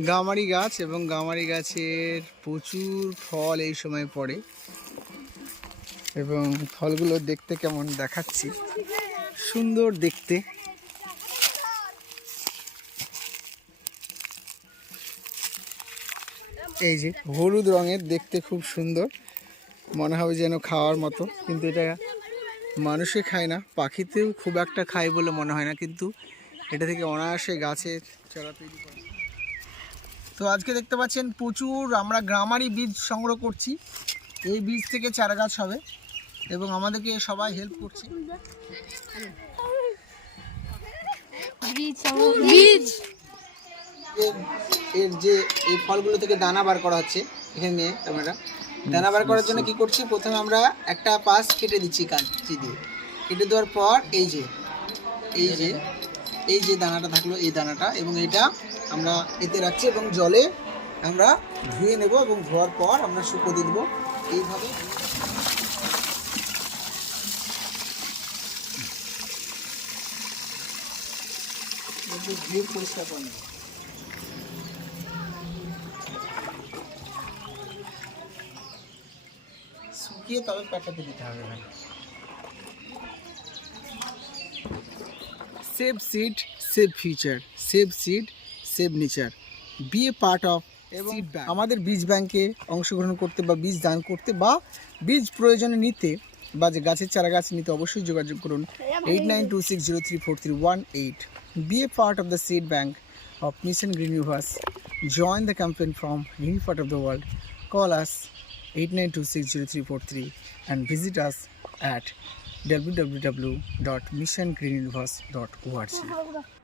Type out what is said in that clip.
গামারি গাছ এবং গামারি গাছের প্রচুর ফল এই সময় পড়ে। এবং ফলগুলো দেখতে কেমন দেখাচ্ছি। সুন্দর দেখতে। এই যে হলুদ রঙের দেখতে খুব সুন্দর। মনে হবে যেন খাওয়ার মতো, কিন্তু এটা মানুষে খায় না, পাখিতেও খুব একটা খায় বলে মনে হয় না, কিন্তু এটা থেকে অনায়াসে গাছের তৈরি করে। তো আজকে দেখতে পাচ্ছেন প্রচুর আমরা গ্রামারি বীজ সংগ্রহ করছি। এই বীজ থেকে চারা গাছ হবে এবং আমাদেরকে সবাই হেল্প করছে। বীজ। এর- এর যে এই ফলগুলো থেকে দানা বার করা হচ্ছে এখানে নিয়ে ক্যামেরা দানা বার করার জন্য কি করছি? প্রথমে আমরা একটা পাশ কেটে দিচ্ছি কাঁচি দিয়ে। কেটে দেওয়ার পর এই যে এই যে এই যে দানাটা থাকল, এই দানাটা, এবং এটা আমরা এতে রাখছি এবং জলে আমরা ধুয়ে নেব এবং ধোয়ার পর আমরা শুকোতে দেবো। এইভাবে পরিষ্কার করে শুকিয়ে তবে প্যাকেটে দিতে হবে ভাই। Save seed save future save seed save nature be a part of এবং আমাদের বীজ ব্যাংকে অংশগ্রহণ করতে বা বীজ দান করতে বা বীজ প্রয়োজনে নিতে বা যে গাছের চারা গাছ নিতে অবশ্যই যোগাযোগ করুন eight nine two six zero three four three one eight be a part of the seed bank of Mission Green Universe. Join the campaign from any part of the world. Call us 89260343 and visit us at www.missiongreenuniverse.org.